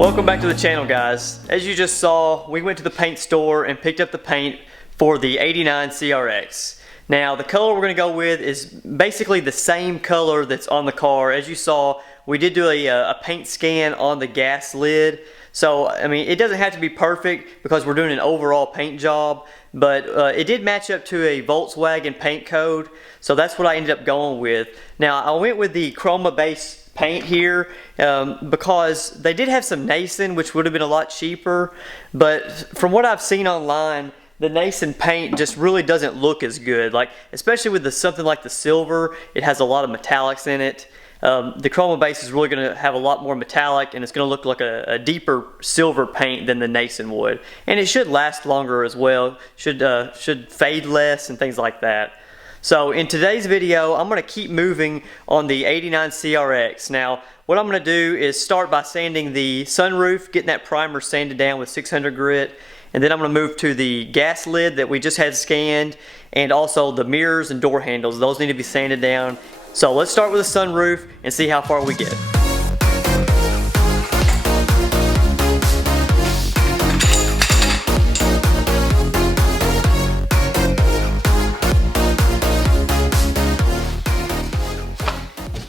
Welcome back to the channel, guys. As you just saw, we went to the paint store and picked up the paint for the '89 CRX. Now the color we're going to go with is basically the same color that's on the car. As you saw, we did do a paint scan on the gas lid. So I mean, it doesn't have to be perfect because we're doing an overall paint job, but it did match up to a Volkswagen paint code, so that's what I ended up going with. Now I went with the chroma base paint here because they did have some Nason, which would have been a lot cheaper, but from what I've seen online, the Nason paint just really doesn't look as good. Like, especially with something like the silver, it has a lot of metallics in it. The chroma base is really going to have a lot more metallic, and it's going to look like a deeper silver paint than the Nason would, and it should last longer as well. Should fade less and things like that. So in today's video, I'm going to keep moving on the '89 CRX. Now what I'm going to do is start by sanding the sunroof, getting that primer sanded down with 600 grit, and then I'm going to move to the gas lid that we just had scanned, and also the mirrors and door handles. Those need to be sanded down. So let's start with the sunroof and see how far we get.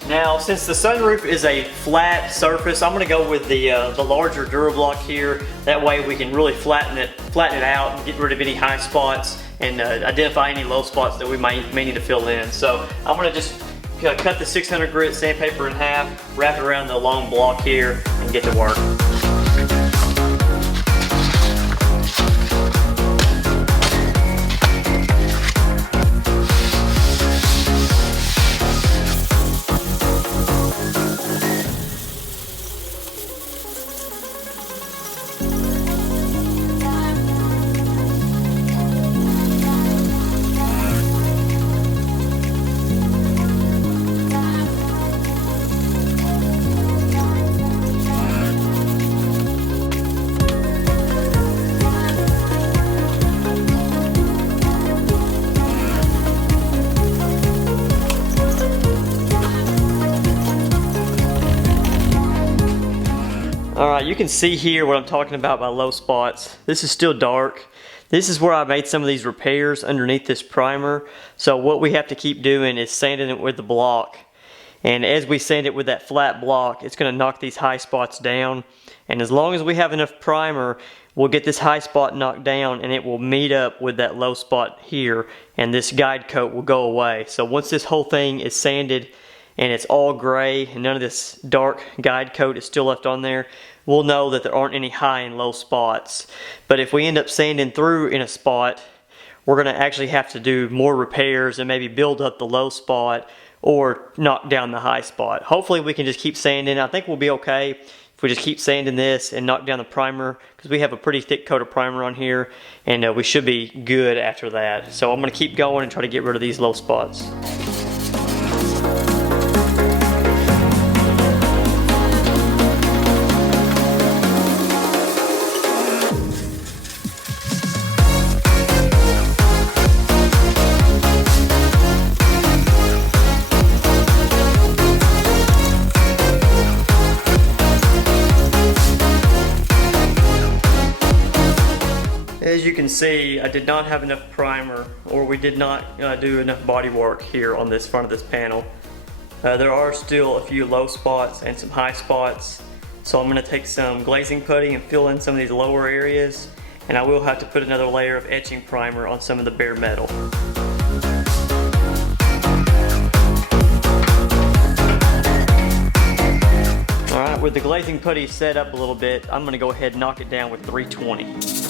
Now, since the sunroof is a flat surface, I'm going to go with the larger Durablock here. That way we can really flatten it out and get rid of any high spots and identify any low spots that we may need to fill in. So I'm going to just cut the 600 grit sandpaper in half, wrap it around the long block here, and get to work. Alright, you can see here what I'm talking about by low spots. This is still dark. This is where I made some of these repairs underneath this primer. So what we have to keep doing is sanding it with the block. And as we sand it with that flat block, it's going to knock these high spots down. And as long as we have enough primer, we'll get this high spot knocked down and it will meet up with that low spot here, and this guide coat will go away. So once this whole thing is sanded and it's all gray and none of this dark guide coat is still left on there, we'll know that there aren't any high and low spots. But if we end up sanding through in a spot, we're going to actually have to do more repairs and maybe build up the low spot or knock down the high spot. Hopefully we can just keep sanding. I think we'll be okay if we just keep sanding this and knock down the primer, because we have a pretty thick coat of primer on here, and we should be good after that. So I'm going to keep going and try to get rid of these low spots. As you can see, I did not have enough primer, or we did not do enough body work here on this front of this panel. There are still a few low spots and some high spots, so I'm going to take some glazing putty and fill in some of these lower areas, and I will have to put another layer of etching primer on some of the bare metal. Alright, with the glazing putty set up a little bit, I'm going to go ahead and knock it down with 320.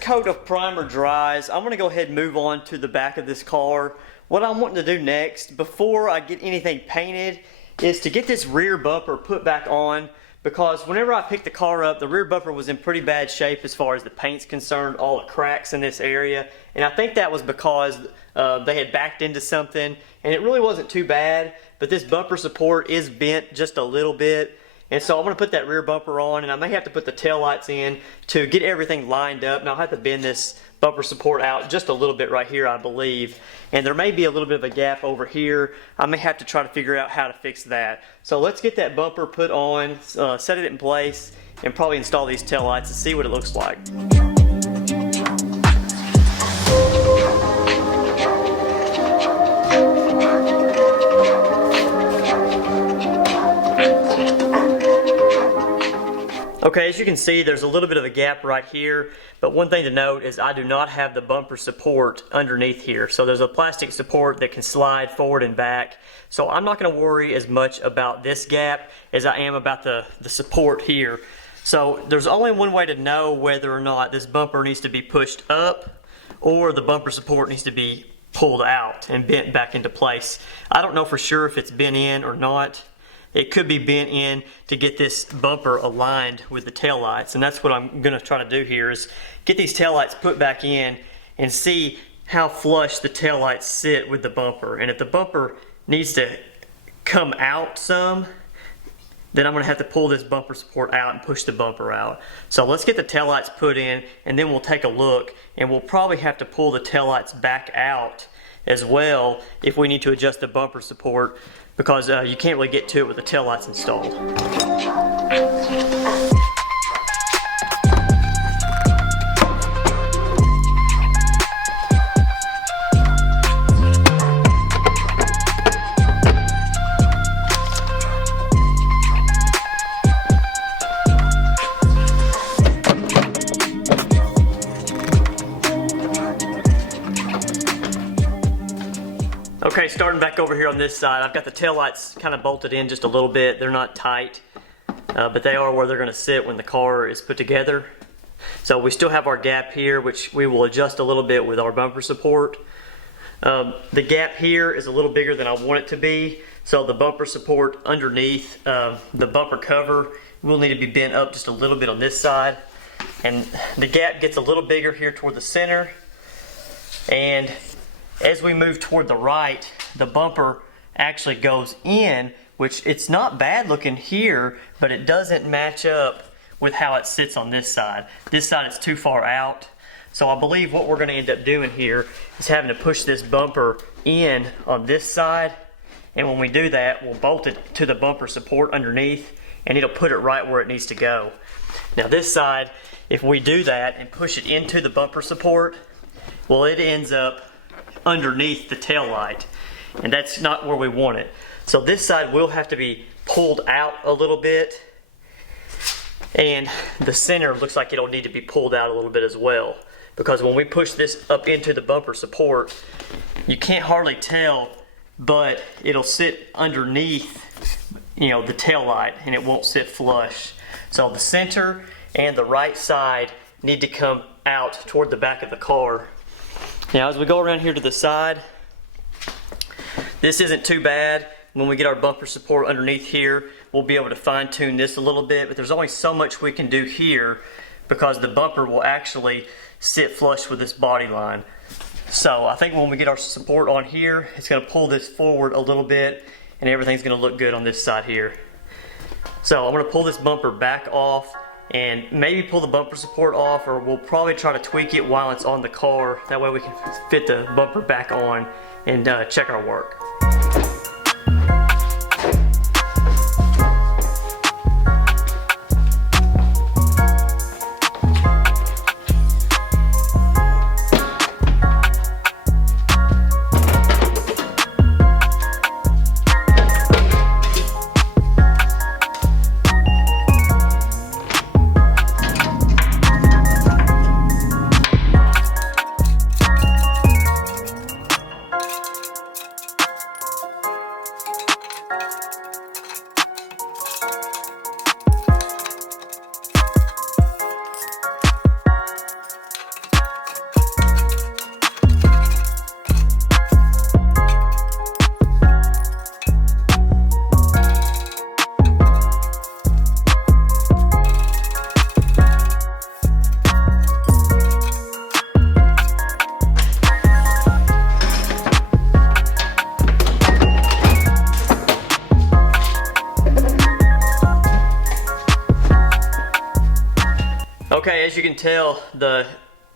coat of primer dries, I'm going to go ahead and move on to the back of this car. What I'm wanting to do next, before I get anything painted, is to get this rear bumper put back on, because whenever I picked the car up, the rear bumper was in pretty bad shape as far as the paint's concerned, all the cracks in this area. And I think that was because they had backed into something, and it really wasn't too bad, but this bumper support is bent just a little bit. And so I'm going to put that rear bumper on, and I may have to put the taillights in to get everything lined up. And I'll have to bend this bumper support out just a little bit right here, I believe. And there may be a little bit of a gap over here. I may have to try to figure out how to fix that. So let's get that bumper put on, set it in place, and probably install these taillights and see what it looks like. Okay, as you can see, there's a little bit of a gap right here, but one thing to note is I do not have the bumper support underneath here. So there's a plastic support that can slide forward and back. So I'm not going to worry as much about this gap as I am about the support here. So there's only one way to know whether or not this bumper needs to be pushed up or the bumper support needs to be pulled out and bent back into place. I don't know for sure if it's bent in or not. It could be bent in to get this bumper aligned with the taillights, and that's what I'm going to try to do here, is get these taillights put back in and see how flush the taillights sit with the bumper. And if the bumper needs to come out some, then I'm going to have to pull this bumper support out and push the bumper out. So let's get the taillights put in, and then we'll take a look, and we'll probably have to pull the taillights back out as well if we need to adjust the bumper support, because you can't really get to it with the taillights installed. Okay, starting back over here on this side, I've got the taillights kind of bolted in just a little bit. They're not tight, but they are where they're going to sit when the car is put together. So we still have our gap here, which we will adjust a little bit with our bumper support. The gap here is a little bigger than I want it to be, so the bumper support underneath the bumper cover will need to be bent up just a little bit on this side. And the gap gets a little bigger here toward the center, and as we move toward the right, the bumper actually goes in, which it's not bad looking here, but it doesn't match up with how it sits on this side. This side is too far out. So I believe what we're going to end up doing here is having to push this bumper in on this side. And when we do that, we'll bolt it to the bumper support underneath, and it'll put it right where it needs to go. Now this side, if we do that and push it into the bumper support, well, it ends up underneath the tail light, and that's not where we want it. So this side will have to be pulled out a little bit, and the center looks like it'll need to be pulled out a little bit as well, because when we push this up into the bumper support, you can't hardly tell, but it'll sit underneath, the tail light, and it won't sit flush. So the center and the right side need to come out toward the back of the car. Now as we go around here to the side, this isn't too bad. When we get our bumper support underneath here, we'll be able to fine tune this a little bit, but there's only so much we can do here because the bumper will actually sit flush with this body line. So I think when we get our support on here, it's going to pull this forward a little bit, and everything's going to look good on this side here. So I'm going to pull this bumper back off, and maybe pull the bumper support off, or we'll probably try to tweak it while it's on the car. That way we can fit the bumper back on and check our work. as you can tell, the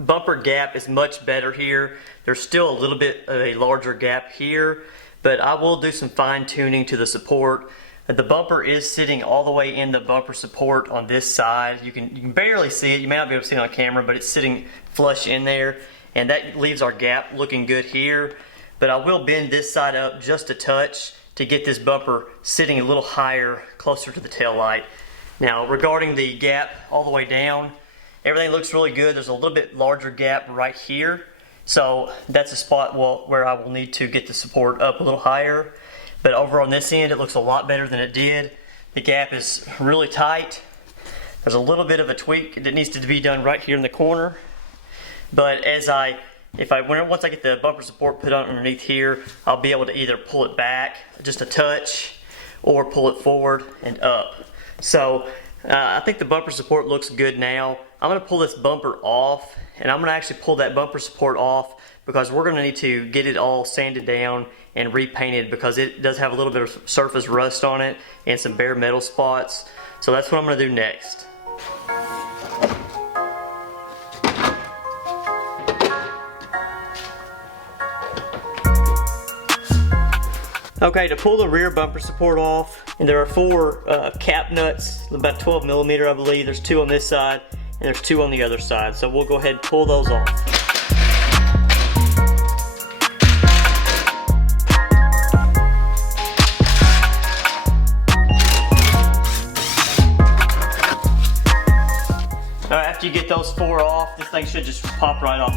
bumper gap is much better here. There's still a little bit of a larger gap here, but I will do some fine tuning to the support. The bumper is sitting all the way in the bumper support on this side. You can barely see it. You may not be able to see it on camera, but it's sitting flush in there, and that leaves our gap looking good here. But I will bend this side up just a touch to get this bumper sitting a little higher, closer to the tail light. Now, regarding the gap all the way down, everything looks really good. There's a little bit larger gap right here, so that's a spot where I will need to get the support up a little higher. But over on this end, it looks a lot better than it did. The gap is really tight. There's a little bit of a tweak that needs to be done right here in the corner. But once I get the bumper support put on underneath here, I'll be able to either pull it back just a touch or pull it forward and up. So I think the bumper support looks good now. I'm going to pull this bumper off, and I'm going to actually pull that bumper support off because we're going to need to get it all sanded down and repainted because it does have a little bit of surface rust on it and some bare metal spots. So that's what I'm going to do next. Okay, to pull the rear bumper support off, and there are 4 cap nuts, about 12 millimeter I believe. There's 2 on this side and there's 2 on the other side. So we'll go ahead and pull those off. Alright, after you get those 4 off, this thing should just pop right off.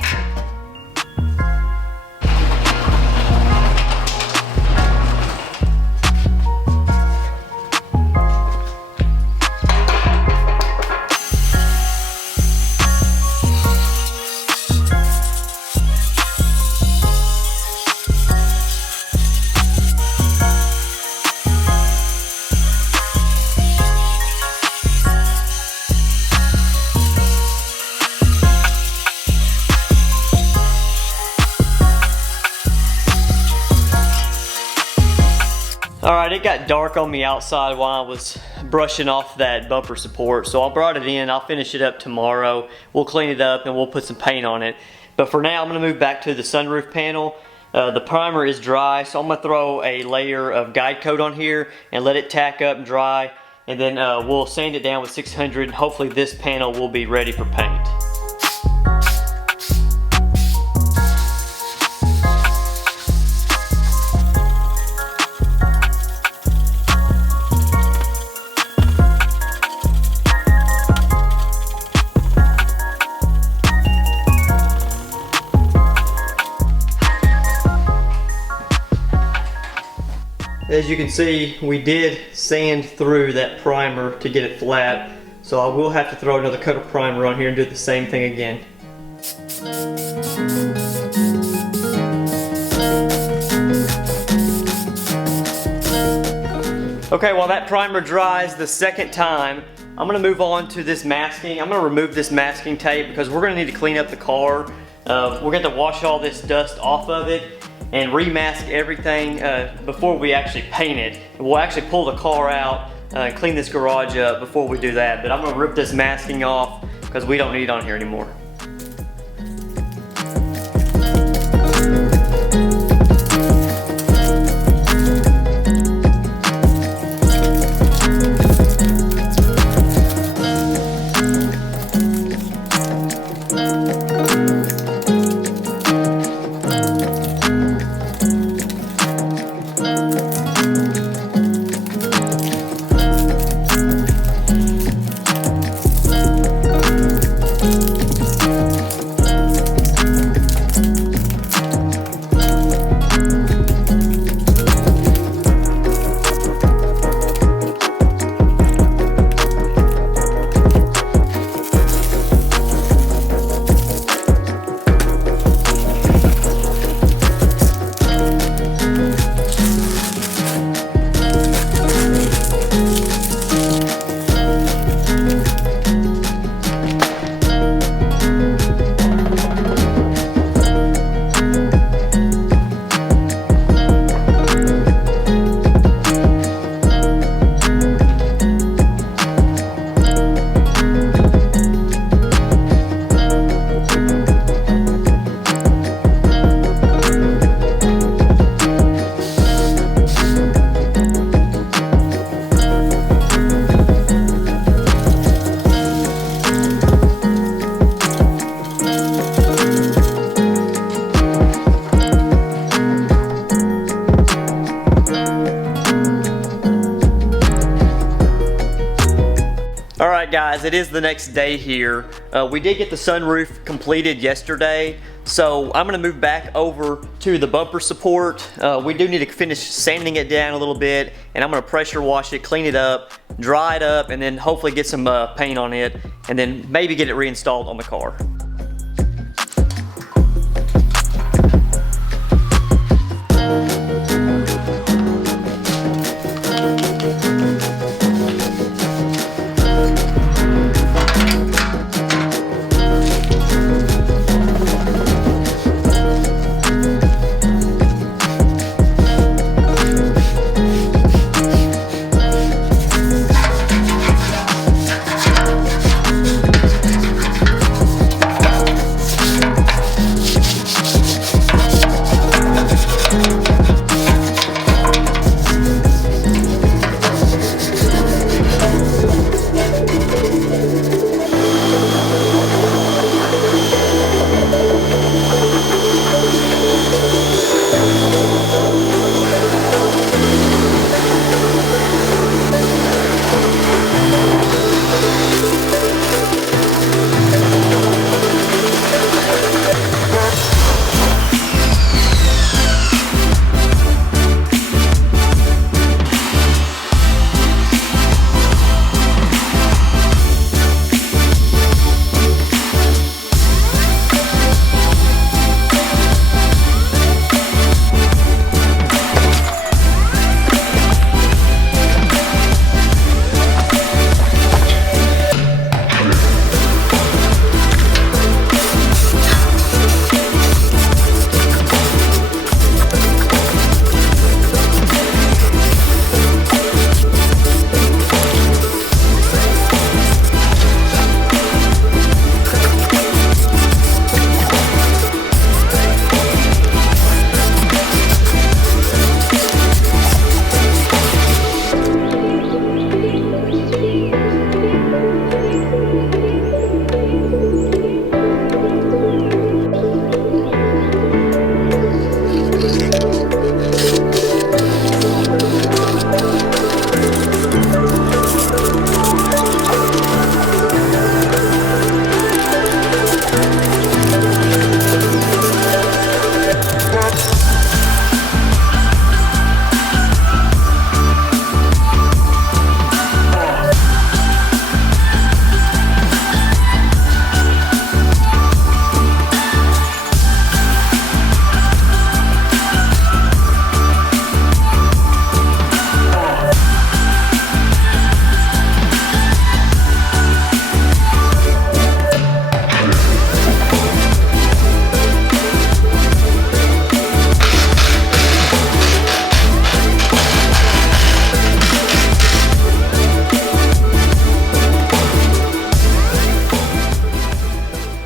Alright, it got dark on me outside while I was brushing off that bumper support, so I brought it in. I'll finish it up tomorrow. We'll clean it up and we'll put some paint on it. But for now, I'm going to move back to the sunroof panel. The primer is dry, so I'm going to throw a layer of guide coat on here and let it tack up and dry. And then we'll sand it down with 600. Hopefully this panel will be ready for paint. As you can see, we did sand through that primer to get it flat, so I will have to throw another coat of primer on here and do the same thing again. Okay, while that primer dries the second time, I'm going to move on to this masking. I'm going to remove this masking tape because we're going to need to clean up the car. We're going to wash all this dust off of it and remask everything before we actually paint it. We'll actually pull the car out and clean this garage up before we do that. But I'm going to rip this masking off because we don't need it on here anymore. guys, it is the next day here. We did get the sunroof completed yesterday, so I'm gonna move back over to the bumper support. We do need to finish sanding it down a little bit, and I'm gonna pressure wash it, clean it up, dry it up, and then hopefully get some paint on it, and then maybe get it reinstalled on the car.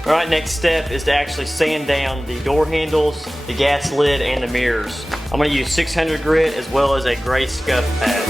Alright, next step is to actually sand down the door handles, the gas lid, and the mirrors. I'm going to use 600 grit as well as a gray scuff pad.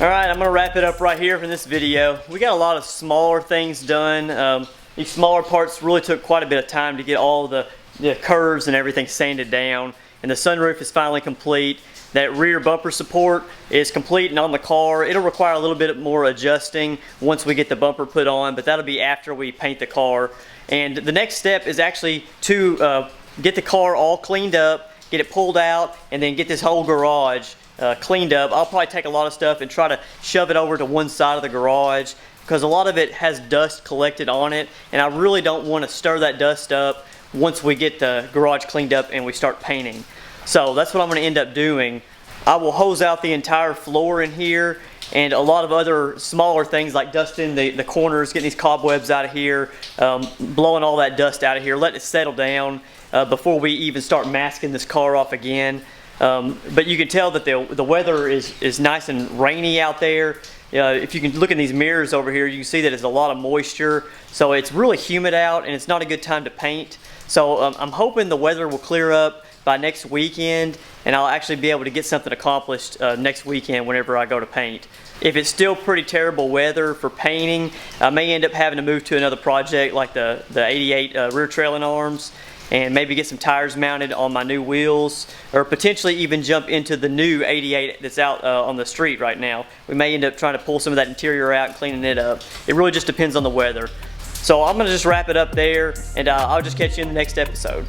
Alright, I'm going to wrap it up right here for this video. We got a lot of smaller things done. These smaller parts really took quite a bit of time to get all the curves and everything sanded down. And the sunroof is finally complete. That rear bumper support is complete and on the car. It'll require a little bit more adjusting once we get the bumper put on, but that'll be after we paint the car. And the next step is actually to get the car all cleaned up, get it pulled out, and then get this whole garage cleaned up. I'll probably take a lot of stuff and try to shove it over to one side of the garage because a lot of it has dust collected on it, and I really don't want to stir that dust up once we get the garage cleaned up and we start painting. So that's what I'm going to end up doing. I will hose out the entire floor in here and a lot of other smaller things like dusting the corners, getting these cobwebs out of here, blowing all that dust out of here, let it settle down before we even start masking this car off again. But you can tell that the weather is nice and rainy out there. If you can look in these mirrors over here, you can see that it's a lot of moisture. So it's really humid out and it's not a good time to paint. So I'm hoping the weather will clear up by next weekend and I'll actually be able to get something accomplished next weekend whenever I go to paint. If it's still pretty terrible weather for painting, I may end up having to move to another project like the 88 rear trailing arms and maybe get some tires mounted on my new wheels, or potentially even jump into the new 88 that's out on the street right now. We may end up trying to pull some of that interior out and cleaning it up. It really just depends on the weather. So I'm gonna just wrap it up there, and I'll just catch you in the next episode.